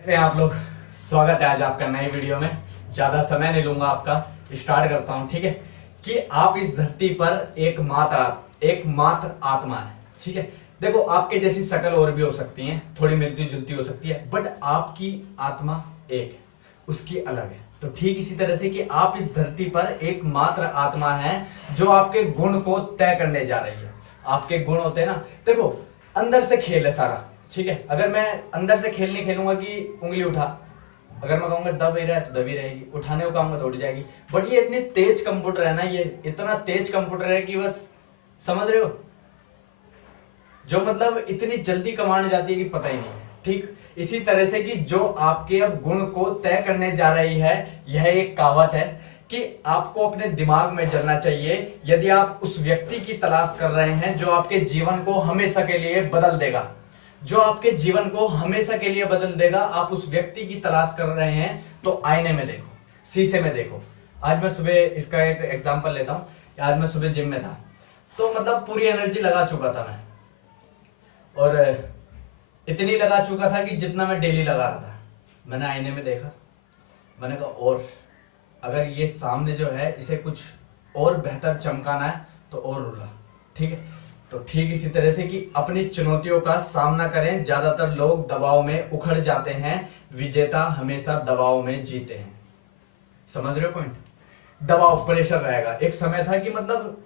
कैसे हैं आप लोग। स्वागत है आज आपका नए वीडियो में। ज्यादा समय नहीं लूंगा आपका, स्टार्ट करता हूं। ठीक है कि आप इस धरती पर एक मात्र आत्मा है। ठीक है, देखो आपके जैसी शक्ल और भी हो सकती हैं, थोड़ी मिलती जुलती हो सकती है, बट आपकी आत्मा एक है, उसकी अलग है। तो ठीक इसी तरह से कि आप इस धरती पर एकमात्र आत्मा है जो आपके गुण को तय करने जा रही है। आपके गुण होते हैं ना, देखो अंदर से खेल है सारा। ठीक है, अगर मैं अंदर से खेल नहीं खेलूंगा कि उंगली उठा, अगर मैं कहूंगा दब ही रहा है तो दबी रहेगी, उठाने को कहूंगा तो उठ जाएगी। बट ये इतनी तेज कंप्यूटर है ना, ये इतना तेज कंप्यूटर है कि बस समझ रहे हो, जो मतलब इतनी जल्दी कमांड जाती है कि पता ही नहीं है। ठीक इसी तरह से कि जो आपके अब गुण को तय करने जा रही है, यह एक कहावत है कि आपको अपने दिमाग में जलना चाहिए यदि आप उस व्यक्ति की तलाश कर रहे हैं जो आपके जीवन को हमेशा के लिए बदल देगा। जो आपके जीवन को हमेशा के लिए बदल देगा, आप उस व्यक्ति की तलाश कर रहे हैं तो आईने में देखो, शीशे में देखो। आज मैं सुबह इसका एक एग्जांपल लेता हूं। आज मैं सुबह जिम में था, तो मतलब पूरी एनर्जी लगा चुका था मैं, और इतनी लगा चुका था कि जितना मैं डेली लगा रहा था। मैंने आईने में देखा, मैंने कहा और अगर ये सामने जो है इसे कुछ और बेहतर चमकाना है तो और रुला। ठीक है, तो ठीक इसी तरह से कि अपनी चुनौतियों का सामना करें। ज्यादातर लोग दबाव में उखड़ जाते हैं, विजेता हमेशा दबाव में जीते हैं। समझ रहे हो पॉइंट? दबाव, प्रेशर रहेगा। एक समय था कि मतलब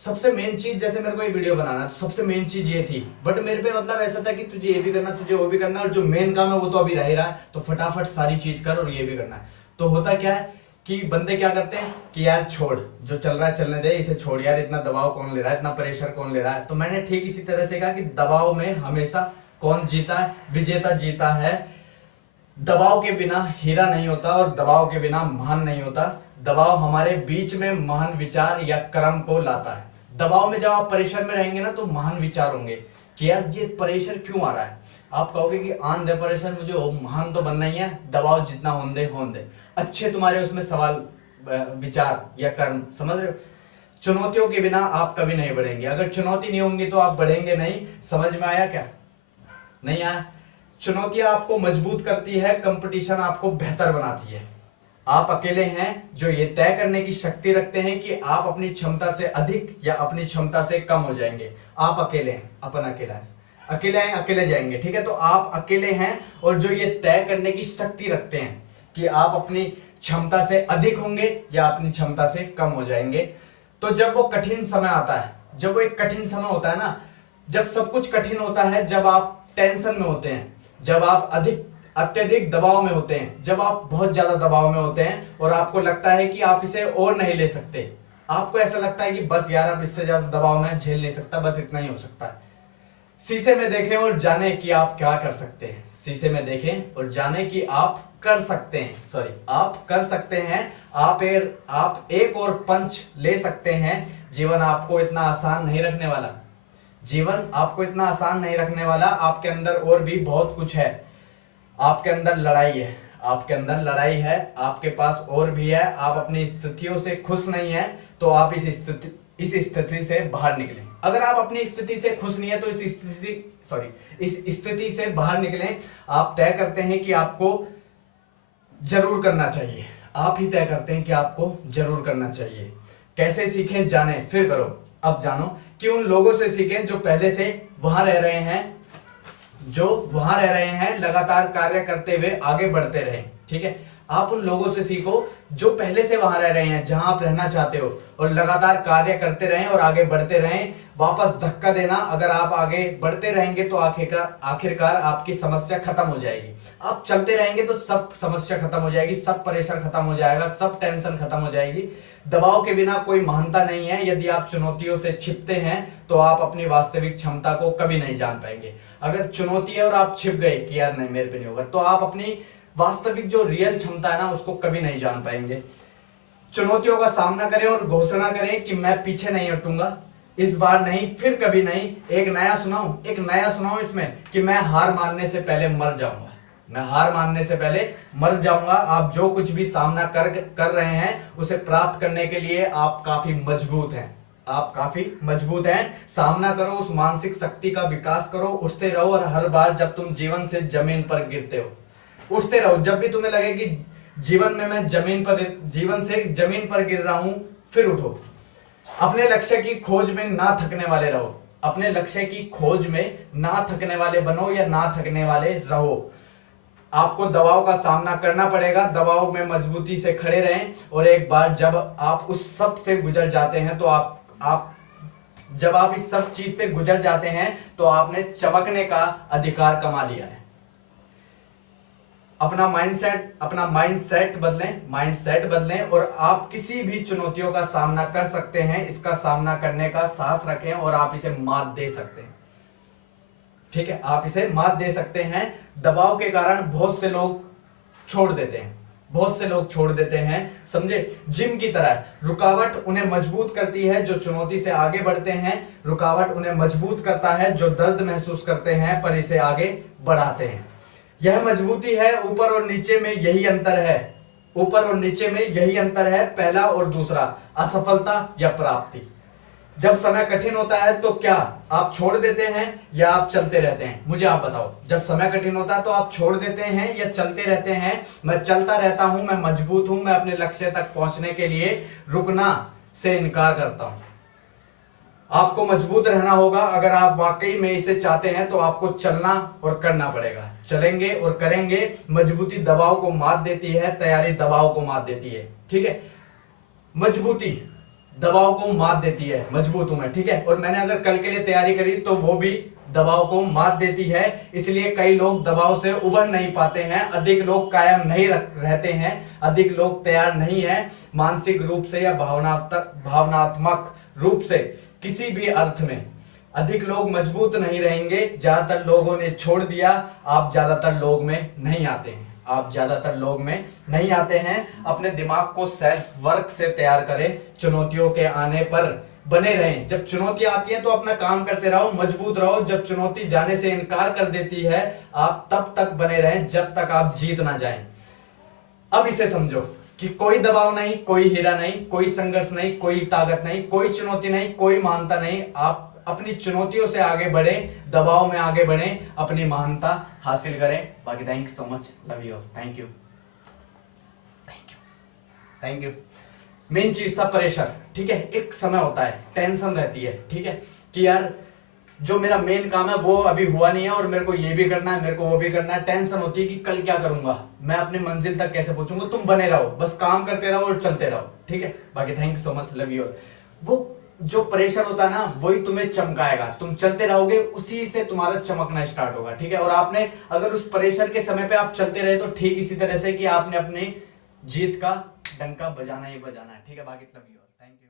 सबसे मेन चीज, जैसे मेरे को ये वीडियो बनाना है तो सबसे मेन चीज ये थी, बट मेरे पे मतलब ऐसा था कि तुझे ये भी करना, तुझे वो भी करना, और जो मेन काम है वो तो अभी रह ही रहा है, तो फटाफट सारी चीज कर और ये भी करना है। तो होता क्या है कि बंदे क्या करते हैं कि यार छोड़, जो चल रहा है चलने दे, इसे छोड़ यार, इतना दबाव कौन ले रहा है, इतना प्रेशर कौन ले रहा है। तो मैंने ठीक इसी तरह से कहा कि दबाव में हमेशा कौन जीता है? विजेता जीता है। दबाव के बिना हीरा नहीं होता और दबाव के बिना महान नहीं होता। दबाव हमारे बीच में महान विचार या कर्म को लाता है। दबाव में जब आप प्रेशर में रहेंगे ना तो महान विचार होंगे कि यार ये प्रेशर क्यों आ रहा है। आप कहोगे कि आन दे प्रेशर, मुझे महान तो बनना ही है, दबाव जितना होने दे। अच्छे तुम्हारे उसमें सवाल, विचार या कर्म, समझ रहे हो? चुनौतियों के बिना आप कभी नहीं बढ़ेंगे। अगर चुनौती नहीं होंगी तो आप बढ़ेंगे नहीं। समझ में आया क्या? नहीं आया? चुनौतियां आपको मजबूत करती है, कंपटीशन आपको बेहतर बनाती है। आप अकेले हैं जो ये तय करने की शक्ति रखते हैं कि आप अपनी क्षमता से अधिक या अपनी क्षमता से कम हो जाएंगे। आप अकेले हैं, अपन अकेला है, अकेले हैं अकेले जाएंगे। ठीक है, तो आप अकेले हैं और जो ये तय करने की शक्ति रखते हैं कि आप अपनी क्षमता से अधिक होंगे या अपनी क्षमता से कम हो जाएंगे। तो जब वो कठिन समय आता है, जब वो एक कठिन समय होता है ना, जब सब कुछ कठिन होता है, जब आप टेंशन में होते हैं, जब आप अत्यधिक दबाव में होते हैं, जब आप बहुत ज्यादा दबाव में होते हैं और आपको लगता है कि आप इसे और नहीं ले सकते, आपको ऐसा लगता है कि बस यार अब इससे ज्यादा दबाव में झेल नहीं सकता, बस इतना ही हो सकता है। शीशे में देखें और जाने कि आप क्या कर सकते हैं। शीशे में देखें और जाने कि आप कर सकते हैं, सॉरी आप कर सकते हैं। आप एक और पंच ले सकते हैं। जीवन आपको इतना आसान नहीं रखने वाला, जीवन आपको इतना आसान नहीं रखने वाला। आपके अंदर और भी बहुत कुछ है, आपके अंदर लड़ाई है, आपके अंदर लड़ाई है, आपके पास और भी है। आप अपनी स्थितियों से खुश नहीं है तो आप इस स्थिति से बाहर निकलें। अगर आप अपनी स्थिति से खुश नहीं है तो इस स्थिति से बाहर निकलें। आप तय करते हैं कि आपको जरूर करना चाहिए, आप ही तय करते हैं कि आपको जरूर करना चाहिए। कैसे सीखें? जाने फिर करो। अब जानो कि उन लोगों से सीखें जो पहले से वहां रह रहे हैं, लगातार कार्य करते हुए आगे बढ़ते रहे। ठीक है, आप उन लोगों से सीखो जो पहले से वहां रह रहे हैं, जहां आप रहना चाहते हो, और लगातार कार्य करते रहें और आगे बढ़ते रहें। वापस धक्का देना, अगर आप आगे बढ़ते रहेंगे तो आखिरकार आपकी समस्या खत्म हो जाएगी। आप चलते रहेंगे तो सब समस्या खत्म हो जाएगी, सब प्रेशर खत्म हो जाएगा, सब टेंशन खत्म हो जाएगी। दबाव के बिना कोई महानता नहीं है। यदि आप चुनौतियों से छिपते हैं तो आप अपनी वास्तविक क्षमता को कभी नहीं जान पाएंगे। अगर चुनौती है और आप छिप गए कि यार नहीं मेरे पे नहीं होगा, तो आप अपनी वास्तविक जो रियल क्षमता है ना उसको कभी नहीं जान पाएंगे। चुनौतियों का सामना करें और घोषणा करें कि मैं पीछे नहीं हटूंगा, इस बार नहीं, फिर कभी नहीं। एक नया सुनाऊं इसमें कि मैं हार मानने से पहले मर जाऊंगा, मैं हार मानने से पहले मर जाऊंगा। आप जो कुछ भी सामना कर रहे हैं उसे प्राप्त करने के लिए आप काफी मजबूत हैं, आप काफी मजबूत हैं। सामना करो, उस मानसिक शक्ति का विकास करो, उठते रहो। और हर बार जब तुम जीवन से जमीन पर गिरते हो, उठते रहो। जब भी तुम्हें लगे कि जीवन में मैं जीवन से जमीन पर गिर रहा हूं, फिर उठो। अपने लक्ष्य की खोज में ना थकने वाले रहो। अपने लक्ष्य की खोज में ना थकने वाले बनो या ना थकने वाले रहो। आपको दबाव का सामना करना पड़ेगा, दबाव में मजबूती से खड़े रहें, और एक बार जब आप उस सब से गुजर जाते हैं तो जब आप इस सब चीज से गुजर जाते हैं तो आपने चमकने का अधिकार कमा लिया है। अपना माइंडसेट बदलें और आप किसी भी चुनौतियों का सामना कर सकते हैं। इसका सामना करने का साहस रखें और आप इसे मात दे सकते हैं। ठीक है, आप इसे मात दे सकते हैं। दबाव के कारण बहुत से लोग छोड़ देते हैं, समझे। जिम की तरह रुकावट उन्हें मजबूत करती है जो चुनौती से आगे बढ़ते हैं। रुकावट उन्हें मजबूत करता है जो दर्द महसूस करते हैं पर इसे आगे बढ़ाते हैं। यह मजबूती है। ऊपर और नीचे में यही अंतर है, पहला और दूसरा, असफलता या प्राप्ति। जब समय कठिन होता है तो क्या आप छोड़ देते हैं या आप चलते रहते हैं? मुझे आप बताओ, जब समय कठिन होता है तो आप छोड़ देते हैं या चलते रहते हैं? मैं चलता रहता हूं, मैं मजबूत हूं, मैं अपने लक्ष्य तक पहुंचने के लिए रुकना से इनकार करता हूं। आपको मजबूत रहना होगा। अगर आप वाकई में इसे चाहते हैं तो आपको चलना और करना पड़ेगा। चलेंगे और करेंगे। मजबूती दबाव को मात देती है, तैयारी दबाव को मात देती है। ठीक है, मजबूती दबाव को मात देती है। मजबूत हूं मैं, ठीक है, और मैंने अगर कल के लिए तैयारी करी तो वो भी दबाव को मात देती है। इसलिए कई लोग दबाव से उबर नहीं पाते हैं। अधिक लोग कायम नहीं रहते हैं। अधिक लोग तैयार नहीं है, मानसिक रूप से या भावनात्मक रूप से, किसी भी अर्थ में। अधिक लोग मजबूत नहीं रहेंगे। ज्यादातर लोगों ने छोड़ दिया। आप ज्यादातर लोग में नहीं आते हैं। अपने दिमाग को सेल्फ वर्क से तैयार करें। चुनौतियों के आने पर बने रहें। जब चुनौतियां आती हैं तो अपना काम करते रहो, मजबूत रहो। जब चुनौती जाने से इनकार कर देती है, आप तब तक बने रहें जब तक आप जीत ना जाएं। अब इसे समझो कि कोई दबाव नहीं, कोई हीरा नहीं, कोई संघर्ष नहीं, कोई ताकत नहीं, कोई चुनौती नहीं, कोई महानता नहीं। आप अपनी चुनौतियों से आगे बढ़े, दबाव में आगे बढ़े, अपनी महानता हासिल करें। बाकी thank you so much, love you, thank you. Main चीज था प्रेशर। ठीक है, एक समय होता है, टेंशन रहती है, ठीक है, कि यार जो मेरा मेन काम है वो अभी हुआ नहीं है और मेरे को ये भी करना है, मेरे को वो भी करना है। टेंशन होती है कि कल क्या करूंगा, मैं अपनी मंजिल तक कैसे पहुंचूंगा। तुम बने रहो, बस काम करते रहो और चलते रहो। ठीक है, बाकी thank you so much, love you. वो जो प्रेशर होता है ना, वही तुम्हें चमकाएगा। तुम चलते रहोगे, उसी से तुम्हारा चमकना स्टार्ट होगा। ठीक है, और आपने अगर उस प्रेशर के समय पे आप चलते रहे तो ठीक इसी तरह से कि आपने अपनी जीत का डंका बजाना ही बजाना है। ठीक है, बाकी लव यू, थैंक यू।